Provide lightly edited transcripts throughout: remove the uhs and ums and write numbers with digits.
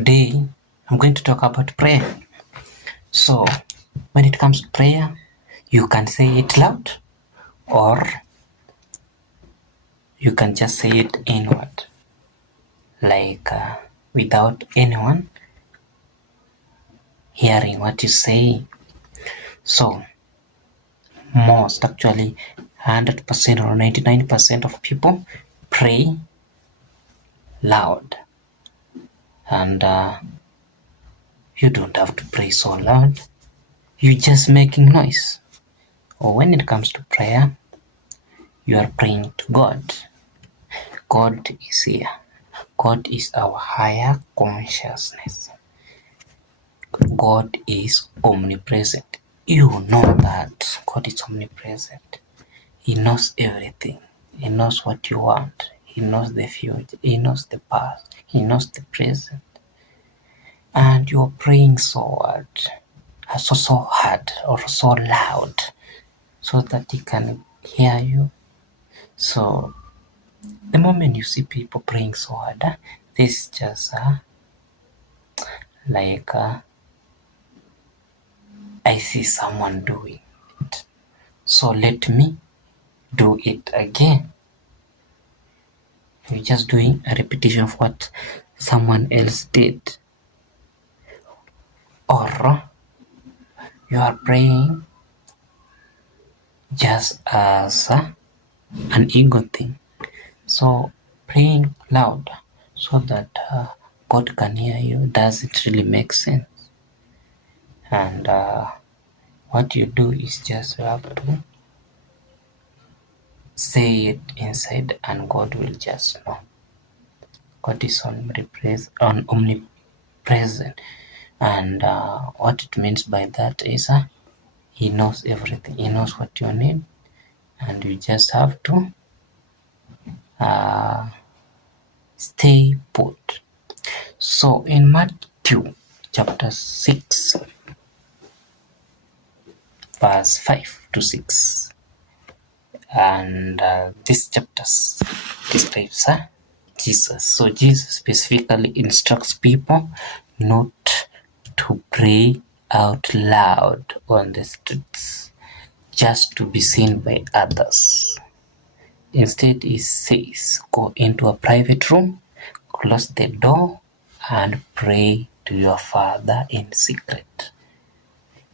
today I'm going to talk about prayer. So, when it comes to prayer, you can say it loud or you can just say it inward, like without anyone hearing what you say. So, most actually 100% or 99% of people pray loud, and you don't have to pray so loud, you're just making noise. Or when it comes to prayer, you are praying to God. God is here. God is our higher consciousness. God is omnipresent. You know that God is omnipresent. He knows everything. He knows what you want. He knows the future. He knows the past. He knows the present. And you're praying so hard or so loud so that He can hear you. So the moment you see people praying so hard, this is just like I see someone doing it, so let me do it again. You're just doing a repetition of what someone else did. Or you are praying just as an ego thing. So praying loud so that God can hear you, does it really make sense? And what you do is just you have to say it inside and God will just know. God is omnipresent, and what it means by that is He knows everything. He knows what you need, and you just have to stay put. So in Matthew chapter 6 verse 5 to 6, and this chapter describes Jesus. So Jesus specifically instructs people not to pray out loud on the streets just to be seen by others. Instead, he says, go into a private room, close the door, and pray to your Father in secret.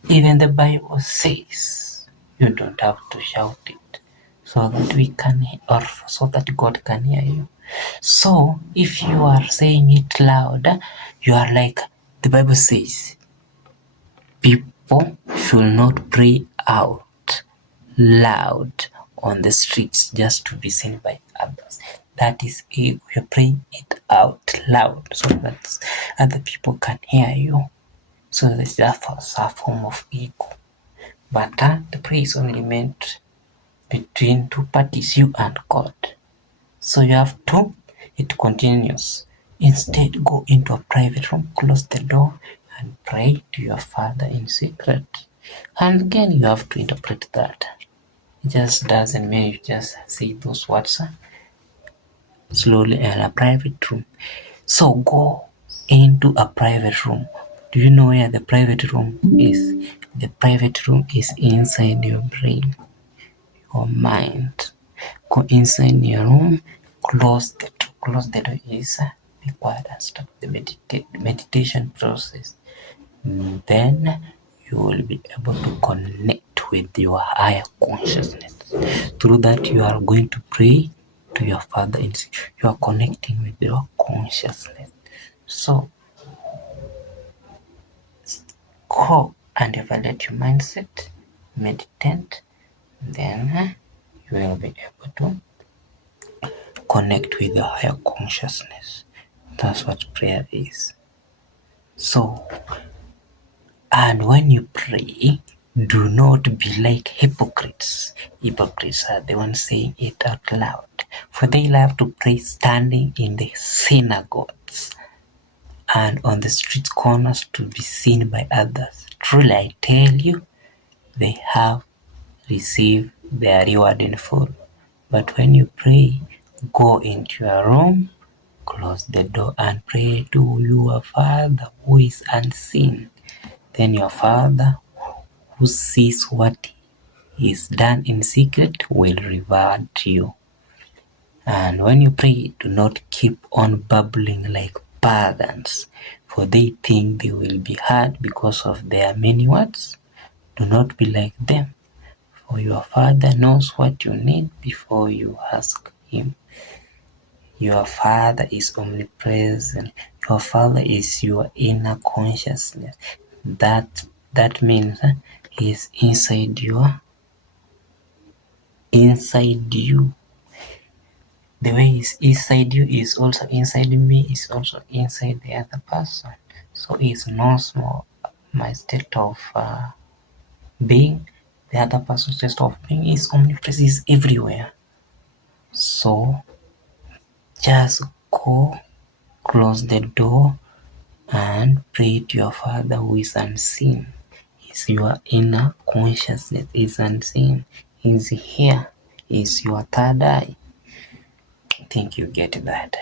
Even the Bible says you don't have to shout it so that we can, or so that God can hear you. So if you are saying it loud, you are like the Bible says, people should not pray out loud on the streets just to be seen by others. That is ego. You're praying it out loud so that other people can hear you. So that's a form of ego. But the prayer is only meant between two parties, you and God. So you have to, it continues. Instead, go into a private room, close the door, and pray to your Father in secret. And again, you have to interpret that. It just doesn't mean you just say those words slowly in a private room. So go into a private room. Do you know where the private room is? The private room is inside your brain, your mind. Go inside your room, close the door. Close the door is required and start the meditation process. Then you will be able to connect with your higher consciousness. Through that, you are going to pray to your Father. You are connecting with your consciousness. So, go and evaluate your mindset, meditate, then you will be able to connect with the higher consciousness. That's what prayer is. So, and when you pray, do not be like hypocrites. Hypocrites are the ones saying it out loud, for they love to pray standing in the synagogues and on the street corners to be seen by others. Truly I tell you, they have received their reward in full. But when you pray, go into your room, Close the door and pray to your Father who is unseen. Then your Father who sees what is done in secret will reward you. And when you pray, do not keep on babbling like pagans, for they think they will be heard because of their many words. Do not be like them, for your Father knows what you need before you ask Him. Your Father is omnipresent. Your Father is your inner consciousness. That means He is inside you. The way He's inside you is also inside me, is also inside the other person. So He knows more my state of being. The other person's state of being is omnipresent, is everywhere. So just go, close the door, and pray to your Father who is unseen. Is your inner consciousness, is unseen, is here, is your third eye. I think you get that.